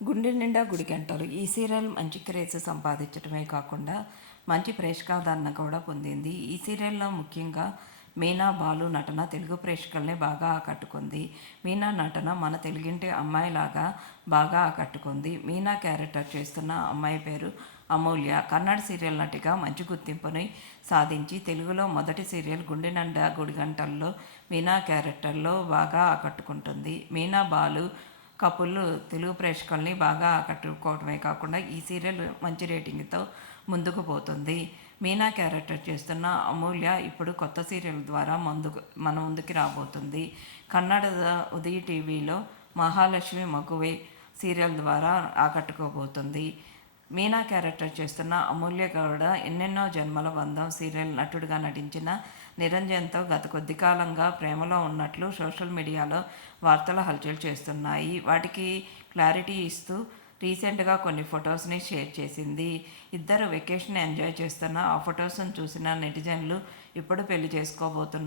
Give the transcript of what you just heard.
గుండె నిండా గుడి గంటలు ఈ సీరియల్ మంచి క్రేజ్ సంపాదించడమే కాకుండా మంచి ప్రేక్షకాదరణ కూడా పొందింది. ఈ సీరియల్లో ముఖ్యంగా మీనా బాలు నటన తెలుగు ప్రేక్షకుల్ని బాగా ఆకట్టుకుంది. మీనా నటన మన తెలుగింటి అమ్మాయిలాగా బాగా ఆకట్టుకుంది. మీనా క్యారెక్టర్ చేస్తున్న అమ్మాయి పేరు అమూల్య. కన్నడ సీరియల్ నటిగా మంచి గుర్తింపుని సాధించి తెలుగులో మొదటి సీరియల్ గుండె నిండా గుడి గంటల్లో మీనా క్యారెక్టర్లో బాగా ఆకట్టుకుంటుంది. మీనా బాలు కపుల్ తెలుగు ప్రేక్షకుల్ని బాగా ఆకట్టుకోవడమే కాకుండా ఈ సీరియల్ మంచి రేటింగ్తో ముందుకు పోతుంది. మీనా క్యారెక్టర్ చేస్తున్న అమూల్య ఇప్పుడు కొత్త సీరియల్ ద్వారా మన ముందుకి రాబోతుంది. కన్నడ ఉదయ్ టీవీలో మహాలక్ష్మి మగువే సీరియల్ ద్వారా ఆకట్టుకోబోతుంది. మీనా క్యారెక్టర్ చేస్తున్న అమూల్య గౌడ ఎన్నెన్నో జన్మల బంధం సీరియల్ నటుడిగా నటించిన నిరంజన్తో గత కొద్ది కాలంగా ప్రేమలో ఉన్నట్లు సోషల్ మీడియాలో వార్తలు హల్చల్ చేస్తున్నాయి. వాటికి క్లారిటీ ఇస్తూ రీసెంట్గా కొన్ని ఫొటోస్ని షేర్ చేసింది. ఇద్దరు వెకేషన్ ఎంజాయ్ చేస్తున్న ఆ ఫొటోస్ను చూసిన నెటిజన్లు ఇప్పుడు పెళ్లి చేసుకోబోతున్నారు.